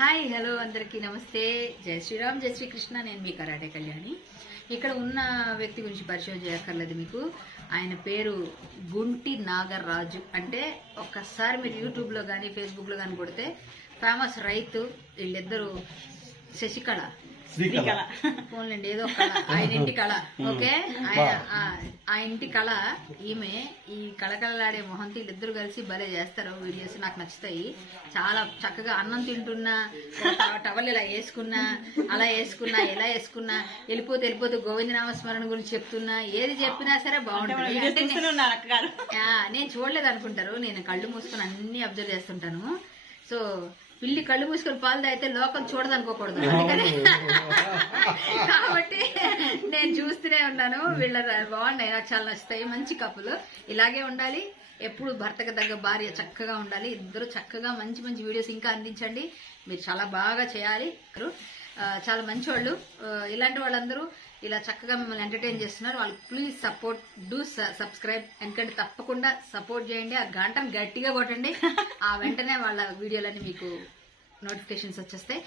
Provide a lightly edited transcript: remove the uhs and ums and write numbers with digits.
Hi hello అందరికీ నమస్తే. జై శ్రీరామ్, జై శ్రీకృష్ణ. నేను మీ కరాటే కళ్యాణి. ఇక్కడ ఉన్న వ్యక్తి గురించి పరిచయం చేయక్కర్లేదు మీకు. ఆయన పేరు గుంటి నాగరాజు. అంటే ఒక్కసారి మీరు యూట్యూబ్లో కానీ ఫేస్బుక్లో కానీ కొడితే ఫేమస్ రైతు. వీళ్ళిద్దరూ శశికళ ఫోన్లండి, ఏదో కళ, ఆయన ఇంటి కళ. ఓకే, ఆ ఇంటి కళ ఈమె. ఈ కళకళలాడే మొహంతో వీళ్ళిద్దరు కలిసి భలే చేస్తారు వీడియోస్, నాకు నచ్చుతాయి. చాలా చక్కగా అన్నం తింటున్నా, టవల్ ఇలా వేసుకున్నా, అలా వేసుకున్నా, ఎలా వేసుకున్నా, వెళ్ళిపోతూ గోవిందనామస్మరణ గురించి చెప్తున్నా, ఏది చెప్పినా సరే బాగుంటుంది. అంటే నేను చూడలేదు అనుకుంటారు, నేను కళ్ళు మూసుకొని అన్ని అబ్జర్వ్ చేస్తుంటాను. సో పిల్లి కళ్ళు మూసుకొని పాలు తాగితే లోకం చూడదనుకోకూడదు, అందుకని కాబట్టి నేను చూస్తూనే ఉన్నాను. వీళ్ళ బాగున్నాయి, నాకు చాలా నచ్చుతాయి. మంచి కప్పులు ఇలాగే ఉండాలి. ఎప్పుడు భర్తకు తగ్గ భార్య చక్కగా ఉండాలి. ఇద్దరు చక్కగా మంచి మంచి వీడియోస్ ఇంకా అందించండి. మీరు చాలా బాగా చేయాలి. చాలా మంచి వాళ్ళు. ఇలాంటి వాళ్ళందరూ ఇలా చక్కగా మిమ్మల్ని ఎంటర్టైన్ చేస్తున్నారు. వాళ్ళు ప్లీజ్ సపోర్ట్, డూ సబ్స్క్రైబ్. ఎందుకంటే తప్పకుండా సపోర్ట్ చేయండి. ఆ గంటను గట్టిగా కొట్టండి, ఆ వెంటనే వాళ్ళ వీడియోలన్నీ మీకు నోటిఫికేషన్స్ వచ్చేస్తాయి.